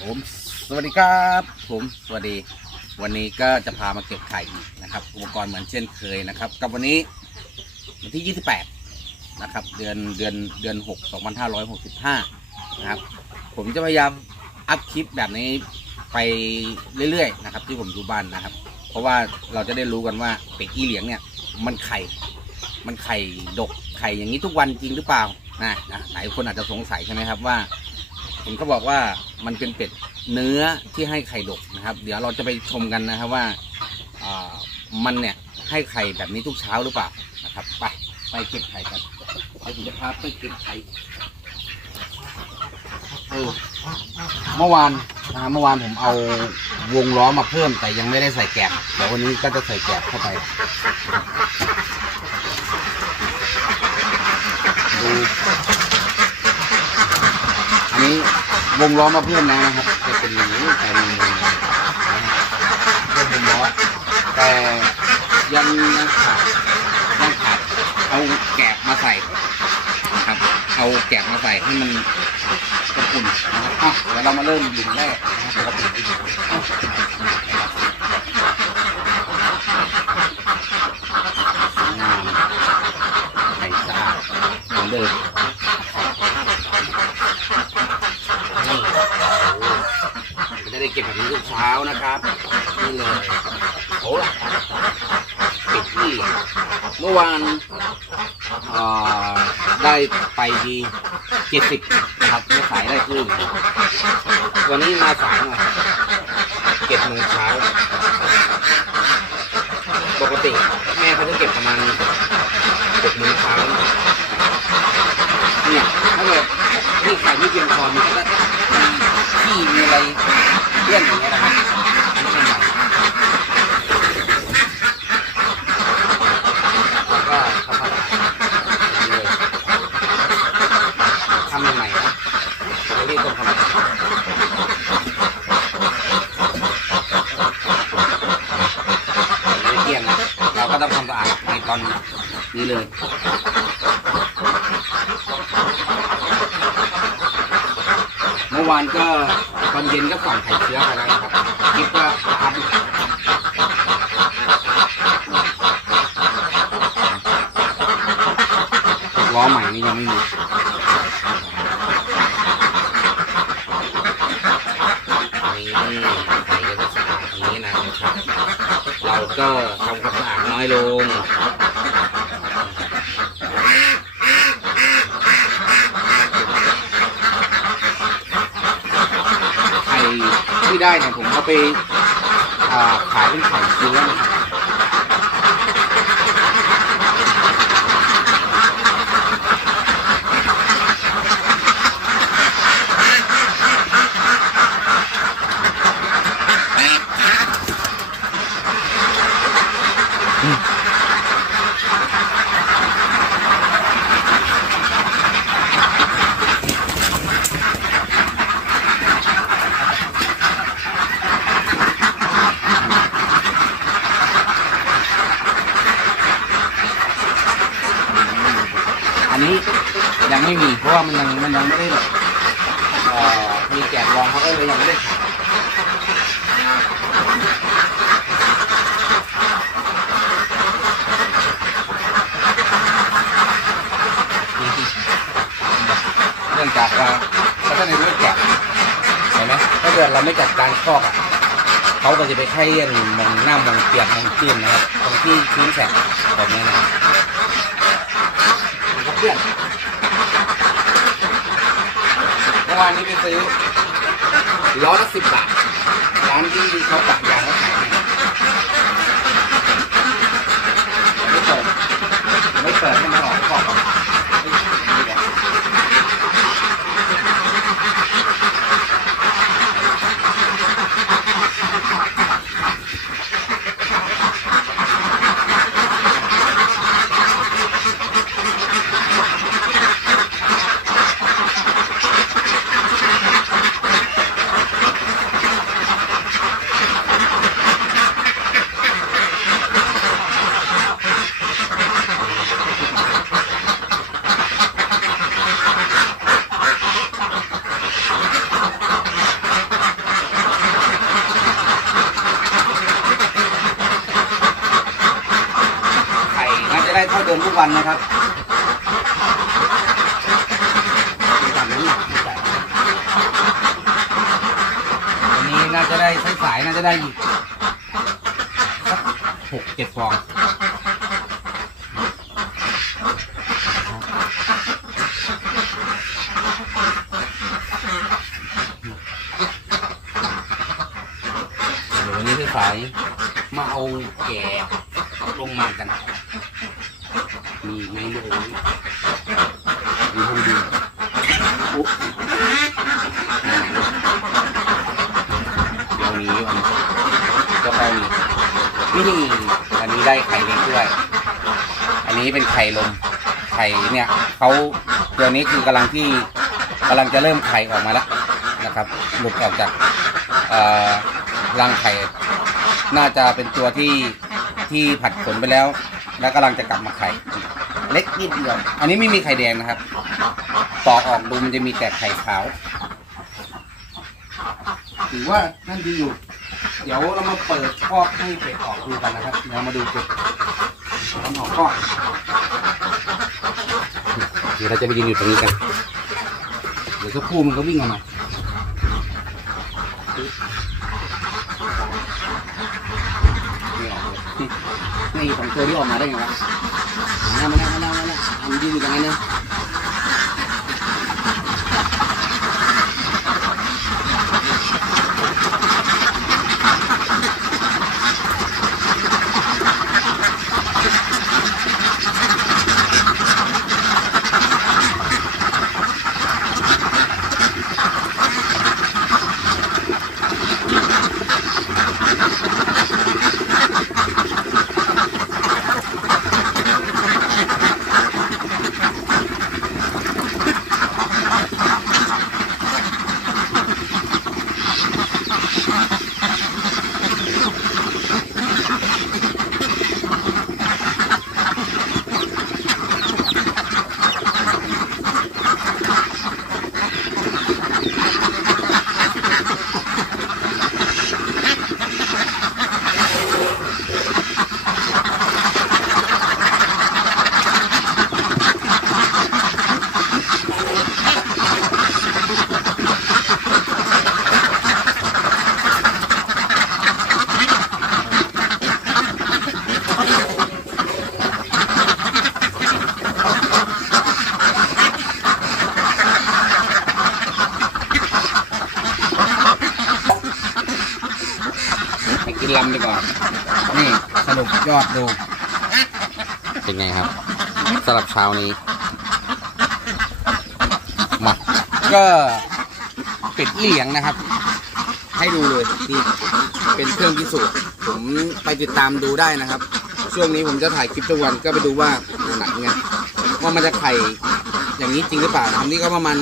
ผมสวัสดีครับผมสวัสดี วันนี้ก็จะพามาเก็บไข่อีกนะครับ อุปกรณ์เหมือนเช่นเคยนะครับ กับวันนี้วันที่ 28 นะครับ เดือนเดือนเดือน 6 2565 นะครับ ผมจะพยายามอัพคลิปแบบนี้ไปเรื่อยๆนะครับ ที่ผมอยู่บ้านนะครับ เพราะว่าเราจะได้รู้กันว่าเป็ดอีเหลียงเนี่ยมันไข่มันไข่ดกไข่อย่างนี้ทุกวันจริงหรือเปล่านะนะหลายคนอาจจะสงสัยใช่ไหมครับว่า ผมก็บอกว่ามันเป็นเป็ดเนื้อที่ให้ไข่ดกนะครับ เดี๋ยวเราจะไปชมกันนะครับว่าามันเนี่ยให้ไข่แบบนี้ทุกเช้าหรือเปล่านะครับไปไปเก็บไข่กันเดี๋ยวผมจะพาไปเก็บไข่เออเมื่อวานนะครับเมื่อวานผมเอาวงล้อมาเพิ่มแต่ยังไม่ได้ใส่แกะเดี๋ยววันนี้ก็จะใส่แกะเข้าไปดู นี้วงล้อมาเพิ่มแล้วนะครับจะเป็นอย่างนี้แต่มีมือนะครับเพิ่มวงล้อแต่ยังยังขาดยังขาดเอาแกะมาใส่ครับ เอาแกะมาใส่ให้มันกระปุ่นนะครับอะเดี๋ยวเรามาเริ่มหลุมแรกนะครับเดี๋ยวเราไปดูอะสวยงามใสสะอาดเหมือนเดิม ก็ จะได้เก็บแบบนี้ทุกเช้านะครับนี่เลยโอ้ล่ะปิดที่เมื่อวานได้ไปดีเจ็ดสิบครับไม่ขายได้ครึ่งวันนี้มาสายหน่อยเก็บโมงเช้า ปกติแม่เขาจะเก็บประมาณหกโมงเช้า เนี่ยถ้าเกิดที่ไข่ไม่เพียงพอมันก็จะมีขี้มีอะไรเพื่อนอย่างเงี้ยนะครับอันนี้เป็นใหม่แล้วก็ทำผัดเลยทำใหม่ๆนะเราเรียกต้มทำไม่เกี่ยงนะเราก็ต้องทำสะอาดในตอนนี้เลย เมื่อ วานก็ตอนเย็นก็ส่องไข่เชื้อไปแล้วนะครับคลิปก็อัพล้อใหม่นี่ยังไม่มีนี่ไข่ก็จะสะอย่างนี้นะเราก็ทำความสะอาดน้อยลง ไข่ ที่ได้เนี่ยผมเอาไปขายเป็นไข่เชื้อนะครับอันนี้ยังไม่มีเพราะ ว่ามันยังมันยังไม่ได้แบบมีแกะรองเขาก็เลยยังไม่ได้ขายเนื่องจากว่าถ้าในเรื่องแกะเห็นไหมถ้าเกิดเราไม่จัดการคอกอะเขาก็จะไปไข่เลี้ยนมองหน้ามองเปียกมองตื้นนะครับตรงที่ชื้นแฉะแบบนี้นะครับเพื่อนเมื่อ วานนี้ไปซื้อล้อละสิบบาทร้านที่เขาปะยางเขาขายไม่เปิดไม่เปิดให้มันออกขอบ ได้เท่าเดิมทุกวันนะครับวันนี้น่าจะได้สายๆน่าจะได้อีกสักหกเจ็ดฟองวันนี้พี่สายมาเอาแกะลงมากัน มีไหมดูมีห้องดีอุ๊บเดี๋ยวนี้วันก็ไปนี่อันนี้ได้ไข่เล็กด้วย อันนี้เป็นไข่ลม ไข่เนี่ยเขาตัวนี้คือกำลังที่กำลังจะเริ่มไข่ออกมาแล้วนะครับ หลุดออกจากอ่อรังไข่ น่าจะเป็นตัวที่ที่ผัดขนไปแล้ว แล้วกำลังจะกลับมาไข่ เล็กนิดเดียว อันนี้ไม่มีไข่แดงนะครับปอกออกดูมันจะมีแต่ไข่ขาวถือว่านั่นดีอยู่ เดี๋ยวเรามาเปิดคอกให้เป็ดออกดูกันนะครับเดี๋ยวมาดูเป็ดทำออกคอกเดี๋ยวเราจะไปยืนอยู่ตรงนี้กัน เดี๋ยวสักครู่มันก็วิ่งออกมา ไม่ออกเลย นี่ของตัวที่ออกมาได้ไงวะมาแล้วมาแล้วมาแล้วมาแล้วทำยืนอยู่ตรงนั้นนะ นลำดีกว่า นี่สรุปยอดดู เป็นไงครับสำหรับเช้านี้มาก็เป็ดเหลียงนะครับ ให้ดูเลยนี่เป็นเครื่องพิสูจน์ผมไปติดตามดูได้นะครับ ช่วงนี้ผมจะถ่ายคลิปทุกวันก็ไปดูว่าหนักไงว่ามันจะไข่อย่างนี้จริงหรือเปล่านะครับนี่ก็ประมาณ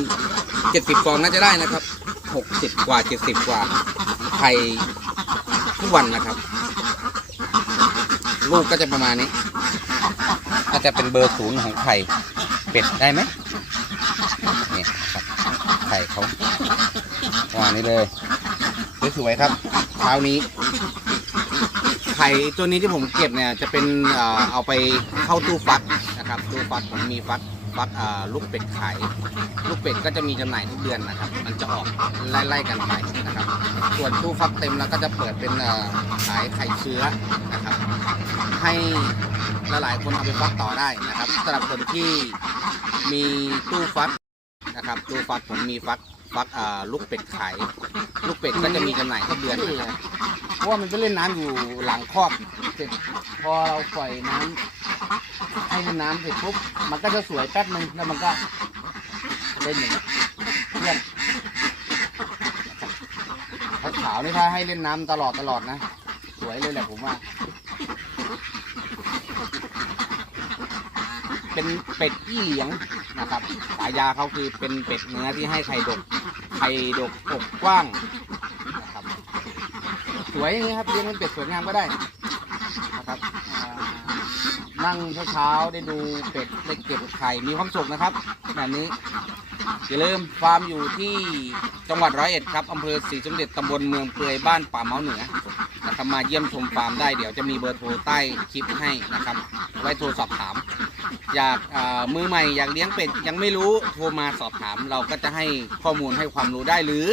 เจ็ดสิบฟองน่าจะได้นะครับหกสิบกว่าเจ็ดสิบกว่าไข่ ทุกวันนะครับ ลูกก็จะประมาณนี้ก็จจะเป็นเบอร์ศูนย์ของไข่เป็ดได้ไหมนี่ครับไข่เขาประมาณนี้เลยสวยๆครับเช้านี้ ไข่ตัวนี้ที่ผมเก็บเนี่ยจะเป็นเออเอาไปเข้าตู้ฟักนะครับ ตู้ฟักผมมีฟัก ฟักลูกเป็ดขาย ลูกเป็ดก็จะมีจำหน่ายทุกเดือนนะครับ มันจะออกไล่ๆกันไปนะครับ ส่วนตู้ฟักเต็มแล้วก็จะเปิดเป็นขายไข่เชื้อนะครับ ให้หลายๆคนเอาไปฟักต่อได้นะครับสำหรับคนที่มีตู้ฟักนะครับตู้ฟักผมมีฟักฟักลูกเป็ดขาย ลูกเป็ดก็จะมีจำหน่ายทุกเดือนนะครับเพราะว่ามันไปเล่นน้ำอยู่หลังครอบเสร็จพอเราปล่อยน้ำให้มันน้ำเสร็จปุ๊บ มันก็จะสวยแป๊บนึงแล้วมันก็เล่นอย่างนี้เพื่อนขาวนี่ถ้าให้เล่นน้ำตลอดตลอดนะ สวยเลยแหละผมว่า เป็นเป็ดอี้เหลียงนะครับฉายาเขาคือเป็นเป็ดเนื้อที่ให้ไข่ดก ไข่ดกอกกว้างนะครับ สวยอย่างนี้ครับเลี้ยงเป็นเป็ดสวยงามก็ได้ นั่งเช้าๆได้ดูเป็ดได้เก็บไข่มีความสุขนะครับแบบนี้อย่าลืมฟาร์มอยู่ที่จังหวัดร้อยเอ็ดครับอำเภอศรีสมเด็จตำบลเมืองเปือยบ้านป่าเมาเหนือนะครับมาเยี่ยมชมฟาร์มได้เดี๋ยวจะมีเบอร์โทรใต้คลิปให้นะครับ ไว้โทรสอบถาม อยากมือใหม่อยากเลี้ยงเป็ดยังไม่รู้โทรมาสอบถาม เราก็จะให้ข้อมูลให้ความรู้ได้หรือ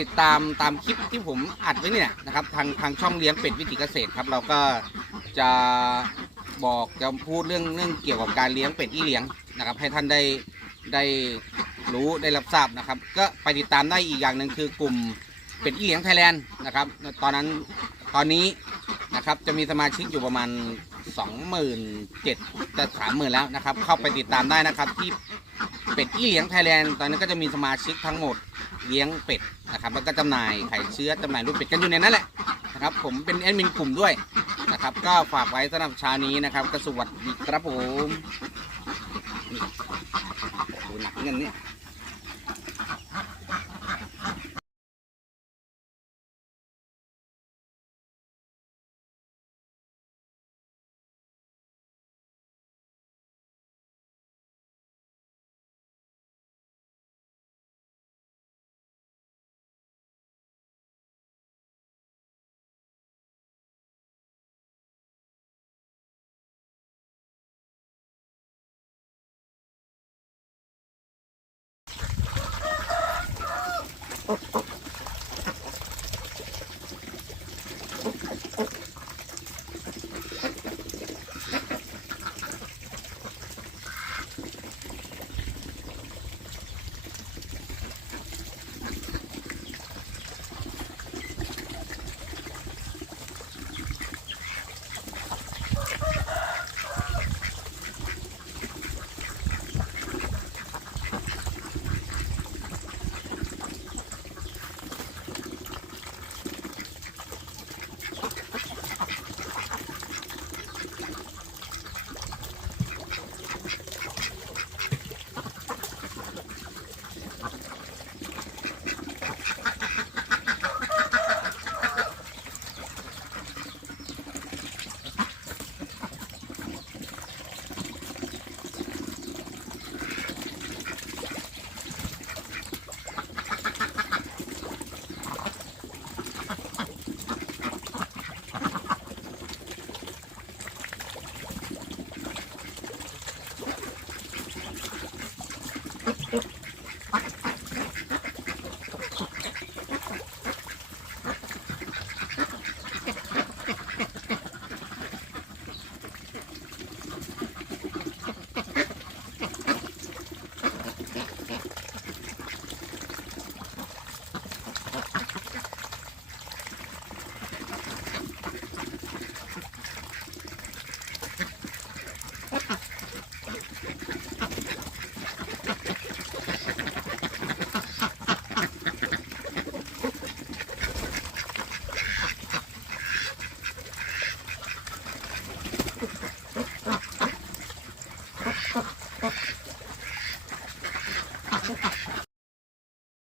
ติดตามตามคลิปที่ผมอัดไว้เนี่ยนะครับทางทางช่องเลี้ยงเป็ดวิถีเกษตรครับ เราก็จะ บอกจะพูดเรื่องเรื่องเกี่ยวกับการเลี้ยงเป็ดที่เลี้ยงนะครับ ให้ท่านได้ได้รู้ได้รับทราบนะครับ ก็ไปติดตามได้อีกอย่างหนึ่งคือกลุ่มเป็ดที่เลี้ยงไทยแลนด์นะครับ ตอนนั้นตอนนี้นะครับจะมีสมาชิกอยู่ประมาณ 27,000จะ30,000แล้วนะครับ เข้าไปติดตามได้นะครับที่เป็ดที่เลี้ยงไทยแลนด์ตอนนี้นก็จะมีสมาชิกทั้งหมด เลี้ยงเป็ดนะครับแล้วก็จำหน่ายไข่เชื้อจำหน่ายลูกเป็ดกันอยู่ในนั้นแหละนะครับผมเป็นแอดมินกลุ่มด้วยนะครับก็ฝากไว้สำหรับเช้านี้นะครับก็สวัสดีครับผมนี่โอ้โหหนักเงินเนี่ย Oh,